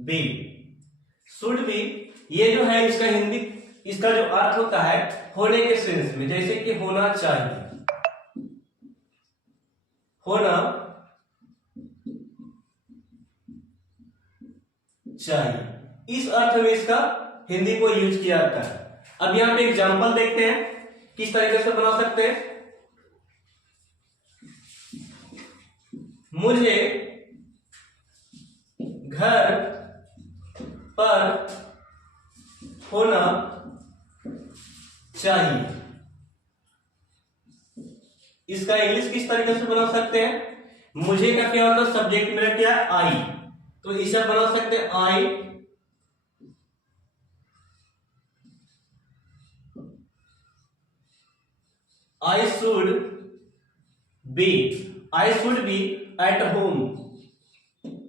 B. Should be ये जो है इसका हिंदी, इसका जो अर्थ होता है होने के सेंस में, जैसे कि होना चाहिए, होना चाहिए, इस अर्थ में इसका हिंदी को यूज किया जाता है। अब यहां पे एग्जांपल देखते हैं किस तरीके से बना सकते हैं। मुझे घर पर होना चाहिए, इसका इंग्लिश किस तरीके से बना सकते हैं। मुझे का क्या होता है, सब्जेक्ट मेरा क्या है, आई, तो इसे बना सकते हैं I should be, I should be at home,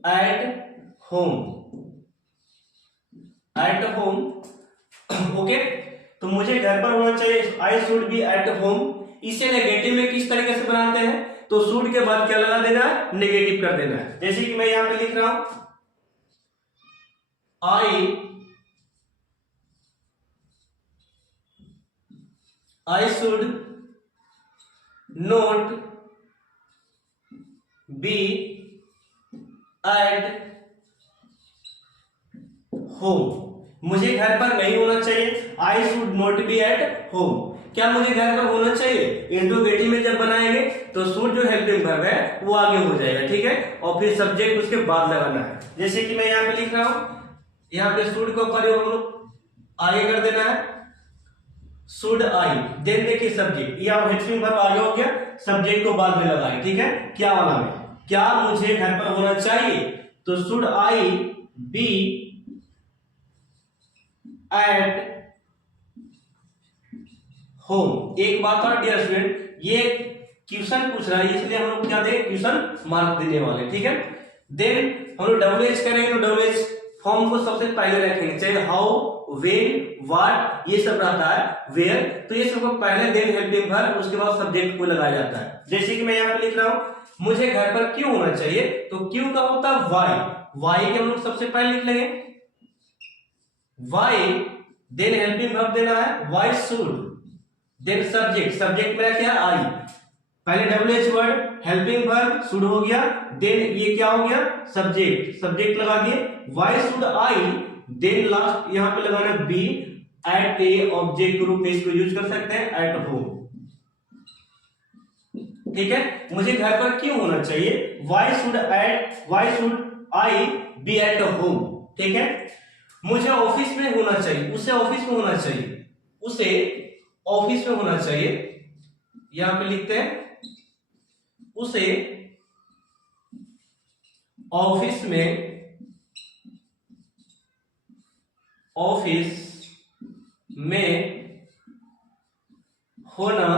at home, at home. Okay, तो मुझे घर पर होना चाहिए, I should be at home. इसे नेगेटिव में किस तरीके से बनाते हैं, तो शुड के बाद क्या लगा देना है, नेगेटिव कर देना है। जैसे कि मैं यहां पे लिख रहा हूं I should not be at home, मुझे घर पर नहीं होना चाहिए, I should not be at home. क्या मुझे घर पर होना चाहिए, इंट्रोगेटिव में जब बनाएंगे तो शुड जो हेल्पिंग वर्ब है वो आगे हो जाएगा, ठीक है, और फिर सब्जेक्ट उसके बाद लगाना है। जैसे कि मैं यहां पे लिख रहा हूं, यहां पे शुड को प्रयोग हम लोग आगे कर देना है, शुड आई, देन देखिए सब्जेक्ट, या हेल्पिंग वर्ब आगे हो गया, सब्जेक्ट को बाद में लगाए, ठीक है। क्या वाला में, क्या मुझे घर पर होना चाहिए, तो should I be at home. एक बात और डियर स्टूडेंट, ये क्वेश्चन पूछ रहा है इसलिए हम लोग क्या देंगे, क्वेश्चन मार्क देने वाले, ठीक है। देन हम लोग WH करेंगे तो WH फॉर्म को सबसे पहले रखेंगे, चाहे हाउ, व्हेन, व्हाट, ये सब रहता है, वेयर, तो ये सबको पहले, देन हेल्पिंग वर्ब, उसके बाद सब्जेक्ट को लगाया जाता है। जैसे कि मैं यहाँ पे लिख रहा हूं, मुझे घर पर क्यों होना चाहिए, तो क्यों का होता है वाई, वाई के हम लोग सबसे पहले लिख लेंगे वाई, देन हेल्पिंग वर्ब देना है why should, then subject, subject मेरा क्या है आई, पहले WH word, helping verb should हो गया, देन ये क्या हो गया, सब्जेक्ट, सब्जेक्ट लगा दिए, why should I, then last यहां पे लगाना बी एट ए ऑब्जेक्ट के रूप में इसको यूज कर सकते हैं, एट होम, ठीक है। मुझे घर पर क्यों होना चाहिए, why should I be at home, ठीक है। मुझे ऑफिस में होना चाहिए, उसे ऑफिस में होना चाहिए, उसे ऑफिस में होना चाहिए, यहां पे लिखते हैं उसे ऑफिस में होना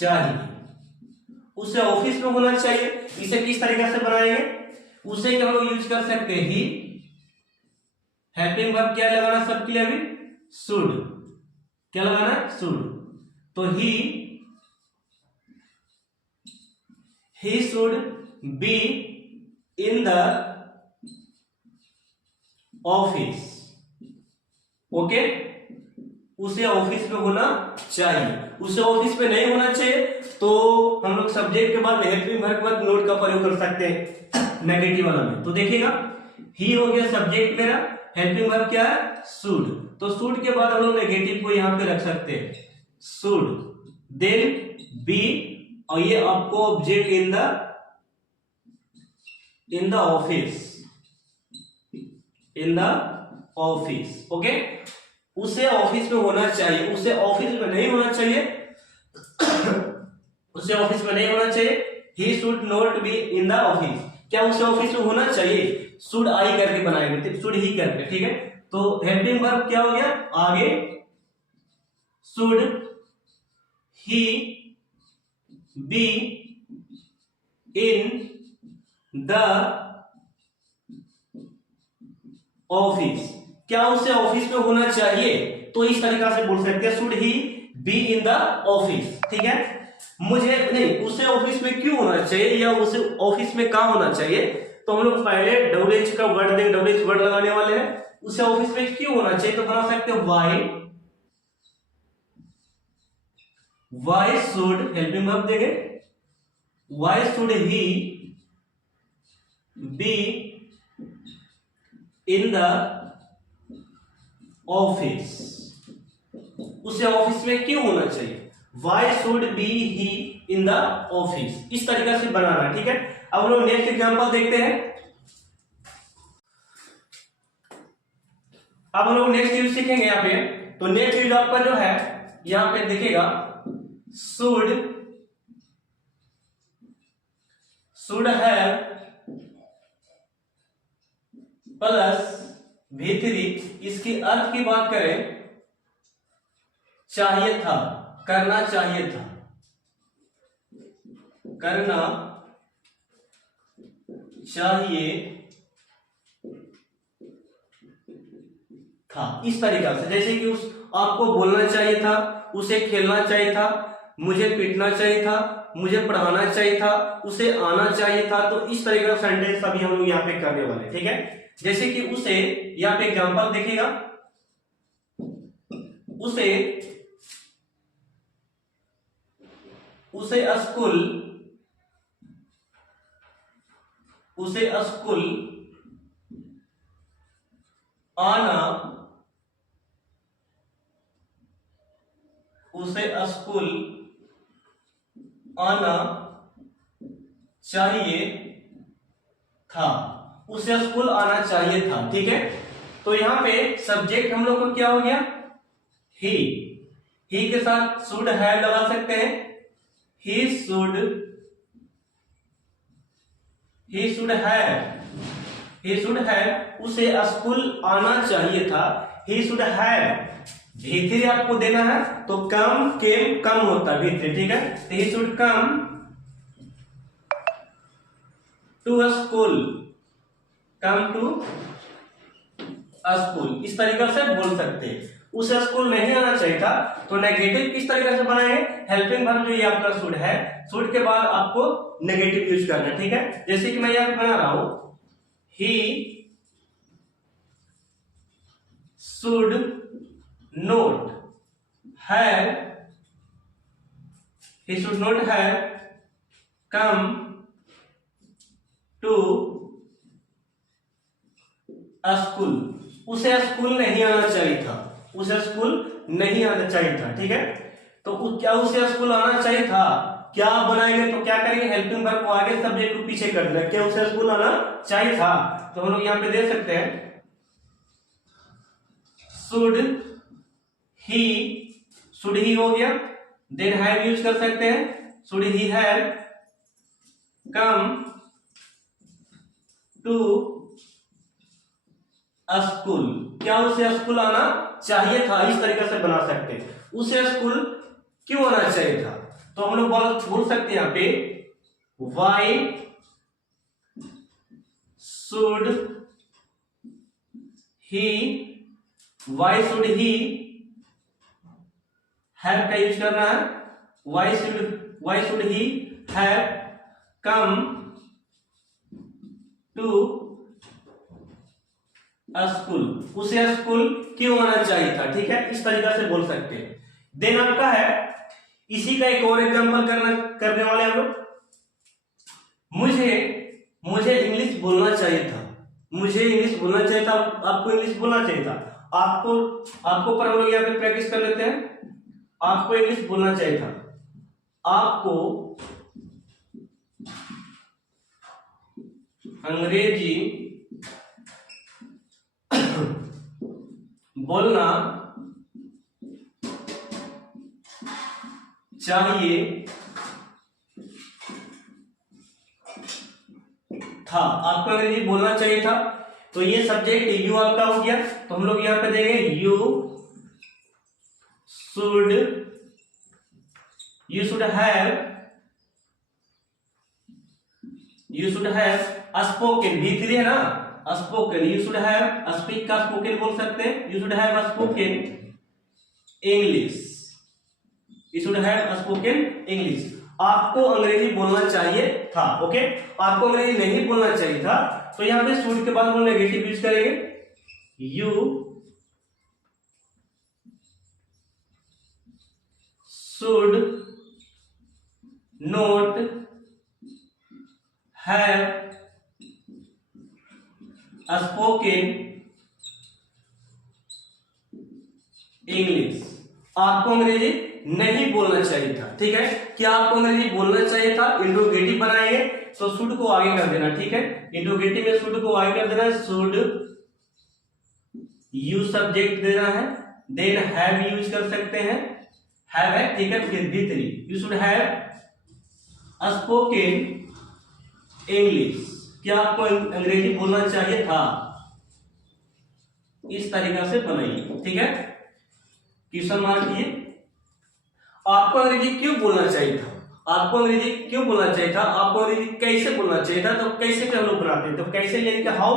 चाहिए, उसे ऑफिस में होना चाहिए। इसे किस तरीके से बनाएंगे, उसे क्या हम लोग यूज कर सकते हैं, ही, हेल्पिंग वर्ब क्या लगाना सबके लिए, अभी शुड, क्या लगाना, शुड, तो he should be in the office, okay, उसे ऑफिस में होना चाहिए। उसे ऑफिस में नहीं होना चाहिए तो हम लोग सब्जेक्ट के बाद हेल्पिंग वर्ब के बाद नोट का प्रयोग कर सकते हैं नेगेटिव वाला में। तो देखिएगा ही हो गया सब्जेक्ट मेरा, हेल्पिंग वर्ब क्या है, शुड, तो शुड के बाद हम लोग नेगेटिव को यहां पे रख सकते हैं, शुड, देन बी, और ये आपको object in the office, okay. उसे ऑफिस में होना चाहिए, उसे ऑफिस में नहीं होना चाहिए उसे ऑफिस में नहीं होना चाहिए, he should not be in the office, क्या उसे ऑफिस में होना चाहिए, शुड आई करके बनाएंगे, शुड ही करके, ठीक है। तो हेल्पिंग वर्ब क्या हो गया आगे, should he be in the office, क्या उसे ऑफिस में होना चाहिए, तो इस तरीका से बोल सकते हैं should he be in the office, ठीक है। मुझे नहीं, उसे ऑफिस में क्यों होना चाहिए या उसे ऑफिस में कहां होना चाहिए, तो हम लोग पहले डबल एच का वर्ड देंगे, डबल एच वर्ड लगाने वाले हैं। उसे ऑफिस में क्यों होना चाहिए, तो बना सकते हैं वाई शुड हेल्पिंग वर्ब देंगे, Y should he be in the office, उसे ऑफिस में क्यों होना चाहिए, why should be he in the office, इस तरीके से बनाना। ठीक है, अब हम लोग नेक्स्ट एग्जांपल देखते हैं। अब हम लोग नेक्स्ट यूज सीखेंगे यहाँ पे। तो नेक्स्ट यूज आपका जो है यहाँ पे दिखेगा शुड हैव प्लस V3। इसकी अर्थ की बात करें, चाहिए था, करना चाहिए था, करना चाहिए था, इस तरीका से। जैसे कि उस आपको बोलना चाहिए था, उसे खेलना चाहिए था, मुझे पीटना चाहिए था, मुझे पढ़ाना चाहिए था, उसे आना चाहिए था। तो इस तरीके का सेंटेंस अभी हम लोग यहाँ पे करने वाले, ठीक है। जैसे कि उसे, यहाँ पे एग्जांपल देखिएगा, उसे स्कूल आना, उसे स्कूल आना चाहिए था, उसे स्कूल आना चाहिए था। ठीक है, तो यहां पे सब्जेक्ट हम लोग को क्या हो गया, ही के साथ शुड हैव लगा सकते हैं। ही शुड हैव, उसे स्कूल आना चाहिए था। ही शुड हैव, V3 आपको देना है, तो कम केम कम होता है V3, ठीक है। तो he should come to school, come to school, इस तरीके से बोल सकते हैं। उसे स्कूल नहीं आना चाहिए था, तो नेगेटिव किस तरीके से बनाएंगे, हेल्पिंग वर्ब जो ये आपका शुड है, शुड के बाद आपको नेगेटिव यूज करना है। ठीक है, जैसे कि मैं यहां पे बना रहा हूं, he should note have, he should not have come to a school, उसे स्कूल नहीं आना चाहिए था, उसे स्कूल नहीं आना चाहिए था। ठीक है, तो क्या उसे स्कूल आना चाहिए था, क्या बनाएंगे, तो क्या करेंगे, हेल्पिंग वर्ब को आगे सब्जेक्ट को पीछे कर देना, क्या उसे स्कूल आना चाहिए था। तो हम लोग यहां पे दे सकते हैं शुड ही हो गया, देन हैव यूज कर सकते हैं, should he have come to school, क्या उसे स्कूल आना चाहिए था, इस तरीके से बना सकते हैं। उसे स्कूल क्यों आना चाहिए था, तो हम लोग बोल सकते हैं यहां पे वाई शुड ही हैव का यूज करना है, why should he have come to school, उसे स्कूल क्यों आना चाहिए था। ठीक है, इस तरीके से बोल सकते हैं। देन आपका है, इसी का एक और एग्जांपल करने वाले हम लोग, मुझे इंग्लिश बोलना चाहिए था, मुझे इंग्लिश बोलना चाहिए था, आपको इंग्लिश बोलना चाहिए था, आपको पर हम लोग यहाँ पे प्रैक्टिस कर लेते हैं। आपको इंग्लिश बोलना चाहिए था, आपको अंग्रेजी बोलना चाहिए था, आपको अंग्रेजी बोलना चाहिए था। तो ये सब्जेक्ट यू आपका हो गया, तो हम लोग यहां पे देंगे you should have spoken, V3 है ना, spoken, you should have speak का स्पोकन बोल सकते हैं, you should have spoken English, you should have spoken English, आपको अंग्रेजी बोलना चाहिए था। ओके, आपको अंग्रेजी नहीं बोलना चाहिए था, तो यहाँ पे शुड के बाद हम नेगेटिव यूज करेंगे। You should note have spoken English. आपको अंग्रेजी नहीं बोलना चाहिए था। ठीक है, क्या आपको अंग्रेजी बोलना चाहिए था? इंट्रोगेटिव बनाएंगे तो शुड को आगे कर देना। ठीक है, इंट्रोगेटिव में शुड को आगे कर देना। शुड यू सब्जेक्ट देना है, देन हैव यूज कर सकते हैं, हैव है। ठीक है, फिर भी you should have spoken English. क्या आपको अंग्रेजी बोलना चाहिए था? इस तरीका से बनाइए। ठीक है, क्वेश्चन मार्क किए। आपको अंग्रेजी क्यों बोलना चाहिए था? आपको अंग्रेजी क्यों बोलना चाहिए था? आपको अंग्रेजी कैसे बोलना चाहिए था? तो कैसे के हम लोग बनाते हैं, तो कैसे यानी कि हाउ,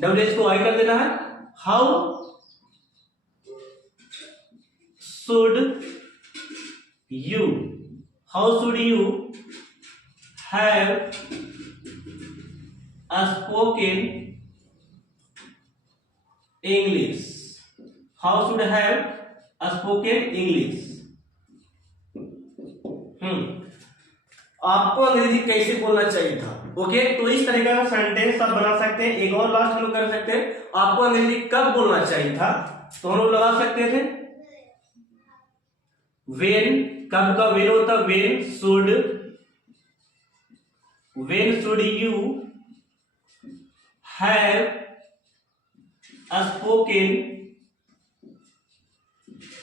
डब्ल्यू को आई कर देना है। How should you, how should you have spoken English. How should have spoken English. आपको अंग्रेजी कैसे बोलना चाहिए था? ओके, तो इस तरीके का सेंटेंस आप बना सकते हैं। एक और लास्ट लोग कर सकते हैं, आपको अंग्रेजी कब बोलना चाहिए था, तो हम लोग लगा सकते थे वेन। कब का वेन होता? When should you have spoken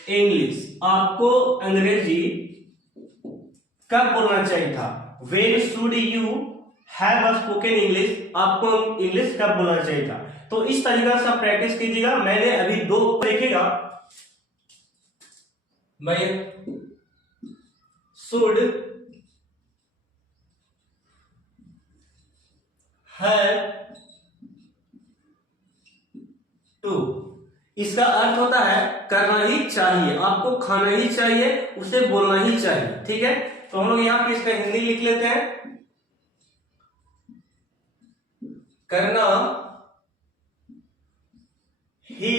English. आपको अंग्रेजी कब बोलना चाहिए था? When should you have spoken English. आपको इंग्लिश कब बोलना चाहिए था? तो इस तरीका से आप प्रैक्टिस कीजिएगा। मैंने अभी दो देखेगा, मैं शुड हैव टू, इसका अर्थ होता है करना ही चाहिए, आपको खाना ही चाहिए, उसे बोलना ही चाहिए। ठीक है, तो हम लोग यहां पे इसका हिंदी लिख लेते हैं। करना ही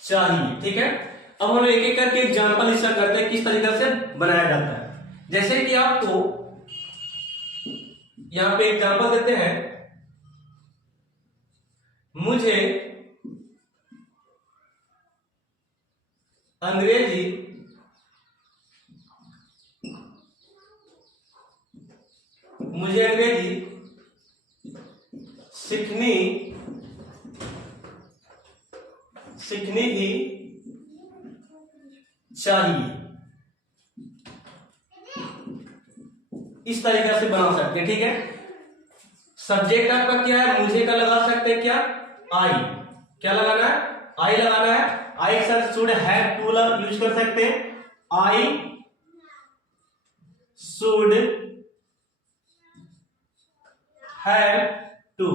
चाहिए। ठीक है, अब हम लोग एक एक करके एग्जांपल इसका करते हैं किस तरीके से बनाया जाता है। जैसे कि आपको यहां पे एग्जांपल देते हैं, मुझे अंग्रेजी सीखनी ही चाहिए। इस तरीके से बना सकते हैं। ठीक है, सब्जेक्ट आपका क्या है? मुझे का लगा सकते हैं, क्या? आई। क्या लगाना है? आई लगाना है। I sir should have to use कर सकते हैं। I should have to,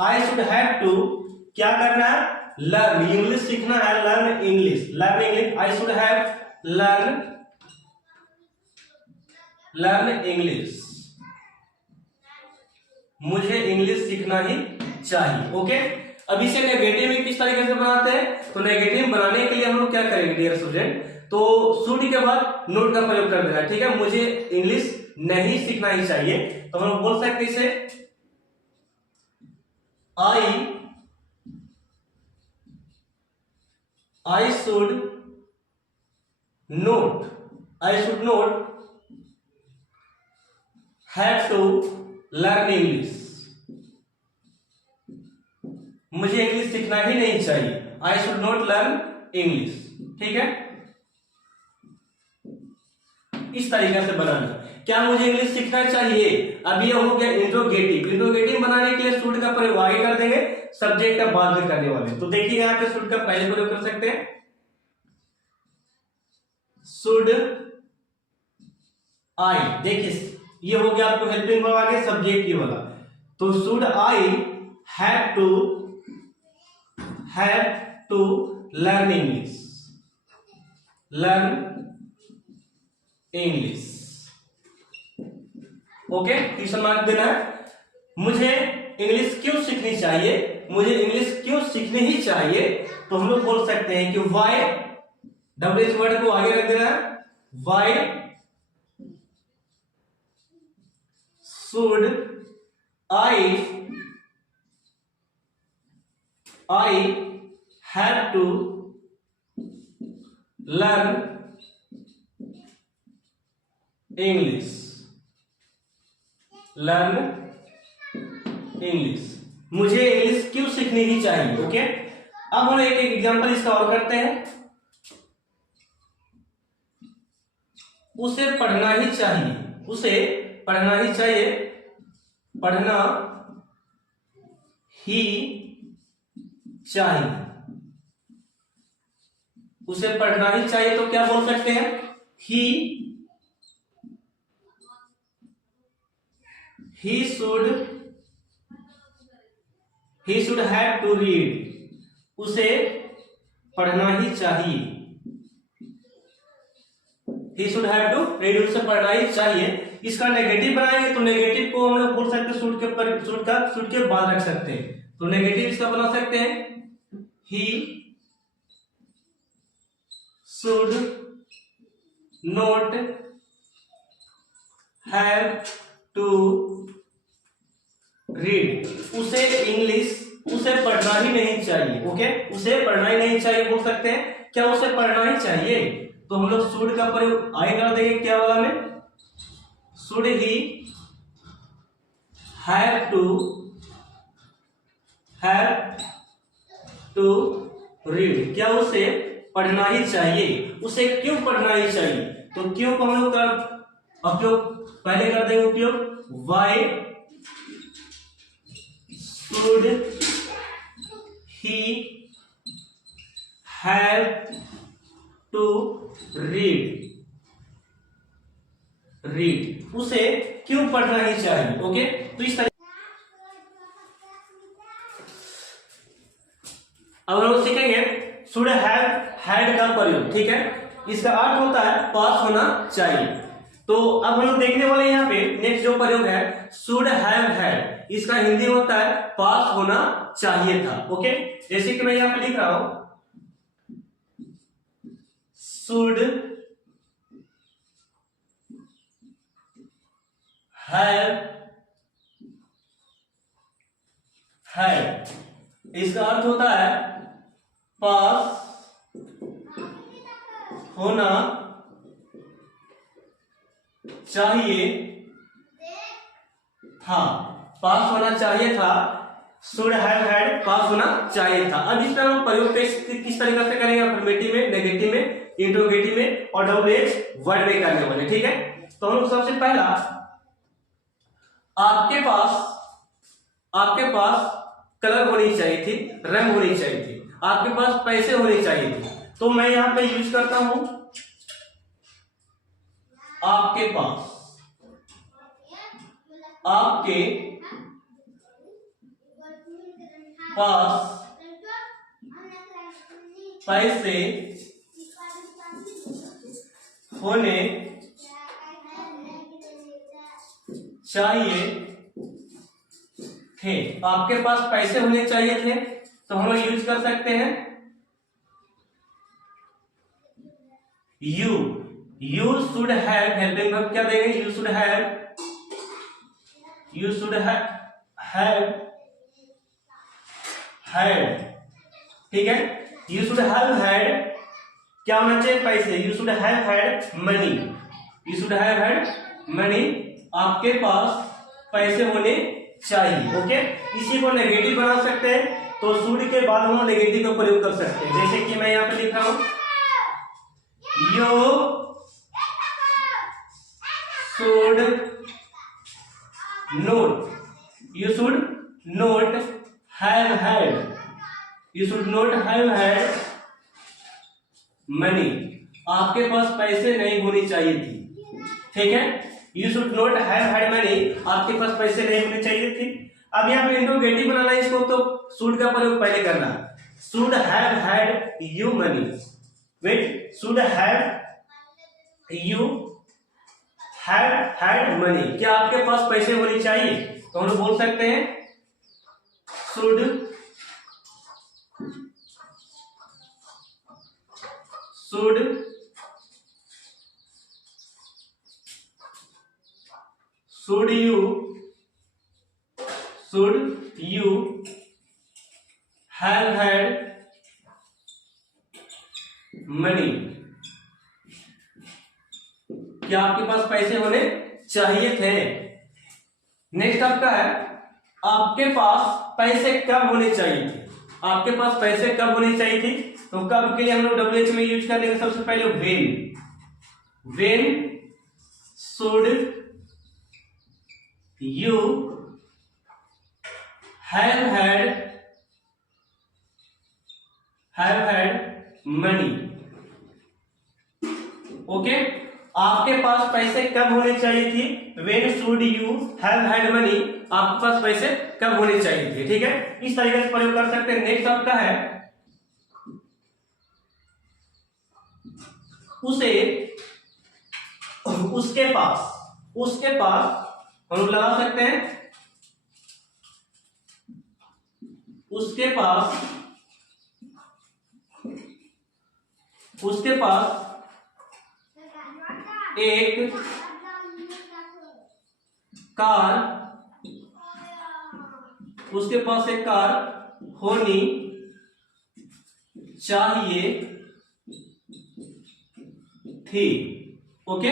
I should have to क्या करना है? लर्न, इंग्लिश सीखना है। Learn English, learn English. I should have learn English. मुझे इंग्लिश सीखना ही चाहिए। ओके, अब इसे नेगेटिव में किस तरीके से बनाते हैं? तो नेगेटिव बनाने के लिए हम लोग क्या करेंगे डियर स्टूडेंट, तो शुड के बाद नोट का प्रयोग कर देना। ठीक है, मुझे इंग्लिश नहीं सीखना ही चाहिए, तो हम लोग बोल सकते हैं इसे I should not have to learn English। मुझे इंग्लिश सीखना ही नहीं चाहिए। I should not learn English। ठीक है, इस तरीके से बनाना। क्या मुझे इंग्लिश सीखना चाहिए? अब ये हो गया इंट्रोगेटिव। इंट्रोगेटिव बनाने के लिए शुड का प्रयोग आगे कर देंगे, सब्जेक्ट का बाद में करने वाले। तो देखिए यहाँ पे शुड का पहले प्रयोग कर सकते हैं। शुड आई, देखिए ये हो गया आपको हेल्पिंग वर्ब आ गया, सब्जेक्ट ये वाला। तो should I have to learn English. Learn English. Okay, question mark देना है। मुझे इंग्लिश क्यों सीखनी चाहिए, मुझे इंग्लिश क्यों सीखनी ही चाहिए, तो हम लोग बोल सकते हैं कि वाई, डब्ल्यू इस वर्ड को आगे रख देना है, why should I have to learn English, learn English। मुझे इंग्लिश क्यों सीखनी ही चाहिए। ओके, अब हम एक एग्जांपल इसका और करते हैं। उसे पढ़ना ही चाहिए, उसे पढ़ना ही चाहिए, पढ़ना ही चाहिए, उसे पढ़ना ही चाहिए। तो क्या बोल सकते हैं, he should have to read, उसे पढ़ना ही चाहिए, he should have to read, उसे पढ़ना ही चाहिए। इसका नेगेटिव बनाएंगे तो नेगेटिव को हम लोग बोल सकते हैं शुड के ऊपर, शुड के बाद रख सकते हैं, तो नेगेटिव इसका बना सकते हैं, he should not have to read, उसे इंग्लिश, उसे पढ़ना ही नहीं चाहिए। ओके, उसे पढ़ना ही नहीं चाहिए बोल सकते हैं। क्या उसे पढ़ना ही चाहिए, तो हम लोग शुड का प्रयोग आगे कर देंगे, क्या वाला में, should he have to read, क्या उसे पढ़ना ही चाहिए, उसे क्यों पढ़ना ही चाहिए, तो क्यों को हम लोग का उपयोग पहले कर देंगे उपयोग, why should he have to read, उसे क्यों पढ़ना ही चाहिए। ओके, तो इस तरह अब हम लोग सीखेंगे शुड हैव हैड का प्रयोग। ठीक है, इसका अर्थ होता है पास होना चाहिए। तो अब हम लोग देखने वाले यहाँ पे नेक्स्ट जो प्रयोग है शुड हैव हैड, इसका हिंदी होता है पास होना चाहिए था। ओके, जैसे कि मैं यहाँ पे लिख रहा हूं, शुड हैव हैड, इसका अर्थ होता है पास होना चाहिए था, पास होना चाहिए था, शुड हैव हैड पास होना चाहिए था। अब इसका हम प्रयोग किस तरीके से करेंगे, अफर्मेटिव में, नेगेटिव में, इंट्रोगेटिव में और डबल एज वर्ड में करने वाले। ठीक है, तो हम लोग सबसे पहला, आपके पास कलर होनी चाहिए थी, रंग होनी चाहिए थी, आपके पास पैसे होने चाहिए थे, तो मैं यहां पे यूज करता हूं आपके पास, आपके पास पैसे होने चाहिए थे, आपके पास पैसे होने चाहिए थे, तो हम लोग यूज कर सकते हैं you should have, helping verb क्या देंगे, यू शुड हैव हैड। ठीक है, यू शुड हैव हैड क्या होना चाहिए, पैसे, you should have had money, you should have had money, आपके पास पैसे होने चाहिए। ओके, इसी को नेगेटिव बना सकते हैं, तो शुड के बाद हम नेगेटिव का प्रयोग कर सकते हैं, जैसे कि मैं यहां पे लिख रहा हूं you should not have had money, आपके पास पैसे नहीं होनी चाहिए थी। ठीक है, you should not have had money, आपके पास पैसे नहीं होने चाहिए थी। अब यहाँ पे इंट्रोगेटिव बनाना है इसको, तो should का प्रयोग पहले करना, should have had you money, wait, should have you have had money, क्या आपके पास पैसे होने चाहिए? तो हम लोग बोल सकते हैं should you have had money, क्या आपके पास पैसे होने चाहिए थे? नेक्स्ट आपका है आपके पास पैसे कब होने चाहिए थे? आपके पास पैसे कब होने चाहिए थे? तो कब के लिए हम लोग WH में यूज कर लेंगे सबसे पहले when should you have had money, okay आपके पास पैसे कब होने चाहिए थी? when should you have had money, आपके पास पैसे कब होने चाहिए थे, ठीक है, इस तरीके से प्रयोग कर सकते हैं। नेक्स्ट आपका है उसे उसके पास हम लोग लगा सकते हैं उसके पास एक कार होनी चाहिए थी, ओके।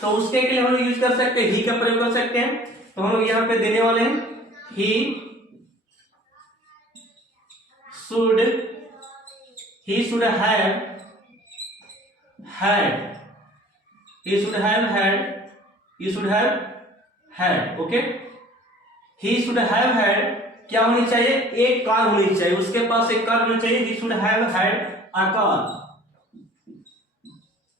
तो उसके लिए हम लोग यूज कर सकते हैं ही का प्रयोग कर सकते हैं। तो हम लोग यहां पे देने वाले हैं he should have had, okay. He should have had क्या होनी चाहिए? एक कार होनी चाहिए, उसके पास एक कार होनी चाहिए। He should have had a car,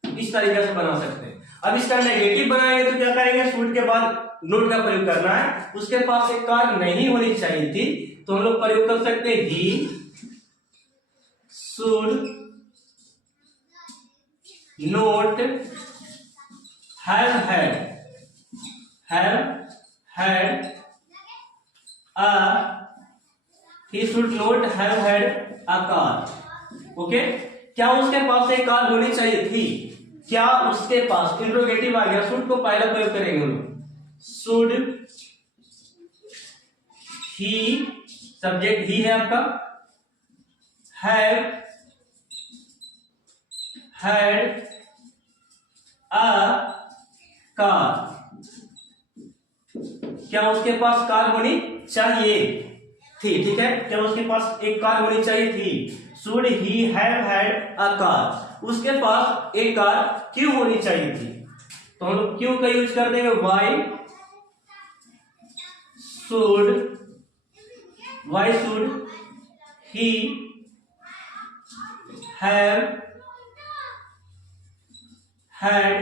इस तरीके से बना सकते हैं। अब इसका नेगेटिव बनाएंगे तो क्या करेंगे? शुड के बाद नोट का प्रयोग करना है। उसके पास एक कार नहीं होनी चाहिए थी, तो हम लोग प्रयोग कर सकते हैं he should note have had he should not have had a car, okay. क्या उसके पास एक कार होनी चाहिए थी? क्या उसके पास, इंट्रोगेटिव आ गया, शुड को पहला प्रयोग करेंगे हम लोग। शुड ही, सब्जेक्ट ही है आपका, हैव हैड अ कार, क्या उसके पास कार होनी चाहिए थी, ठीक है, क्या उसके पास एक कार होनी चाहिए थी। Should he have had a car, उसके पास एक कार क्यों होनी चाहिए थी? तो हम लोग क्यों का यूज कर देंगे, Y should he have had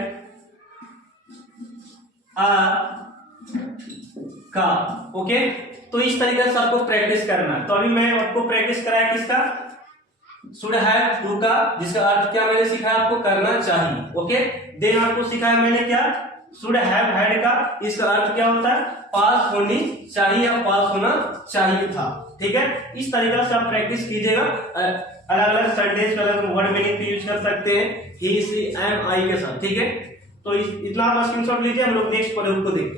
a car, okay. तो इस तरीके से आपको प्रैक्टिस करना है। तो अभी मैं आपको प्रैक्टिस कराया किसका? शुड हैव टू का, जिसका अर्थ क्या मैंने सिखाया आपको, करना चाहिए, ओके। देन आपको सिखाया मैंने क्या, शुड हैव हैड का, इसका अर्थ क्या होता है, पास होनी चाहिए या पास होना चाहिए था, ठीक है। इस तरीके से आप प्रैक्टिस कीजिएगा। अलग अलग सेंटेंस अलग वर्ड मीनिंग यूज कर सकते हैं ही सी एम आई के साथ, ठीक है। तो इतना आप स्क्रीनशॉट लीजिए, हम लोग नेक्स्ट प्रयोग को देखते हैं।